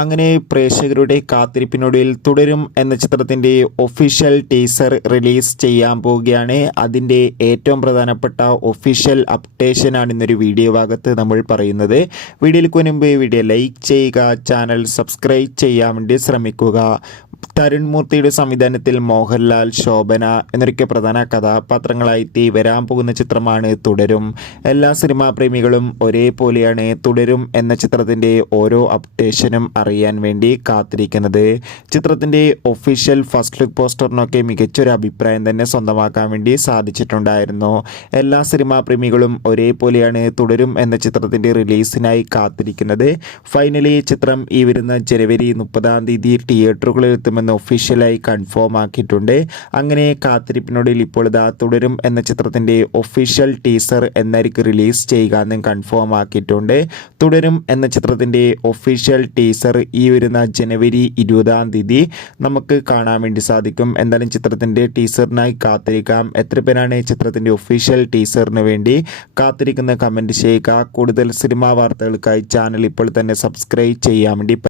അങ്ങനെ പ്രേക്ഷകരുടെ കാത്തിരിപ്പിനൊടുവിൽ തുടരും എന്ന ചിത്രത്തിൻ്റെ ഒഫീഷ്യൽ ടീസർ റിലീസ് ചെയ്യാൻ പോവുകയാണ്. അതിൻ്റെ ഏറ്റവും പ്രധാനപ്പെട്ട ഒഫീഷ്യൽ അപ്ഡേഷനാണ് ഇന്നൊരു വീഡിയോ ഭാഗത്ത് നമ്മൾ പറയുന്നത്. വീഡിയോയിലേക്ക് മുൻപ് വീഡിയോ ലൈക്ക് ചെയ്യുക, ചാനൽ സബ്സ്ക്രൈബ് ചെയ്യാൻ വേണ്ടി ശ്രമിക്കുക. തരുൺ മൂർത്തിയുടെ സംവിധാനത്തിൽ മോഹൻലാൽ, ശോഭന എന്നൊക്കെ പ്രധാന കഥാപാത്രങ്ങളായി വരാൻ പോകുന്ന ചിത്രമാണ് തുടരും. എല്ലാ സിനിമാ പ്രേമികളും ഒരേപോലെയാണ് തുടരും എന്ന ചിത്രത്തിൻ്റെ ഓരോ അപ്ഡേഷനും അറിയാൻ വേണ്ടി കാത്തിരിക്കുന്നത്. ചിത്രത്തിൻ്റെ ഒഫീഷ്യൽ ഫസ്റ്റ് ലുക്ക് പോസ്റ്ററിനൊക്കെ മികച്ചൊരു അഭിപ്രായം തന്നെ സ്വന്തമാക്കാൻ വേണ്ടി സാധിച്ചിട്ടുണ്ടായിരുന്നു. എല്ലാ സിനിമാ പ്രേമികളും ഒരേപോലെയാണ് തുടരും എന്ന ചിത്രത്തിൻ്റെ റിലീസിനായി കാത്തിരിക്കുന്നത്. ഫൈനലി ചിത്രം ഈ വരുന്ന ജനുവരി 30 തിയേറ്ററുകളിൽ എത്തുമെന്ന് ഒഫീഷ്യലായി കൺഫേം ആക്കിയിട്ടുണ്ട്. അങ്ങനെ കാത്തിരിപ്പിനൊടുവിൽ ഇപ്പോൾ ഇതാ തുടരും എന്ന ചിത്രത്തിൻ്റെ ഒഫീഷ്യൽ ടീസർ എന്നായിരിക്കും റിലീസ് ചെയ്യുക എന്നും കൺഫേം ആക്കിയിട്ടുണ്ട്. തുടരും എന്ന ചിത്രത്തിൻ്റെ ഒഫീഷ്യൽ ടീസർ ഈ വരുന്ന ജനുവരി 20 നമുക്ക് കാണാൻ വേണ്ടി സാധിക്കും. എന്തായാലും ചിത്രത്തിൻ്റെ ടീസറിനായി കാത്തിരിക്കാം. എത്ര പേരാണ് ചിത്രത്തിൻ്റെ ഒഫീഷ്യൽ ടീസറിന് വേണ്ടി കാത്തിരിക്കുന്ന കമൻറ്റ് ചെയ്യുക. കൂടുതൽ സിനിമാ വാർത്തകൾക്കായി ചാനൽ ഇപ്പോൾ തന്നെ സബ്സ്ക്രൈബ് ചെയ്യാൻ വേണ്ടി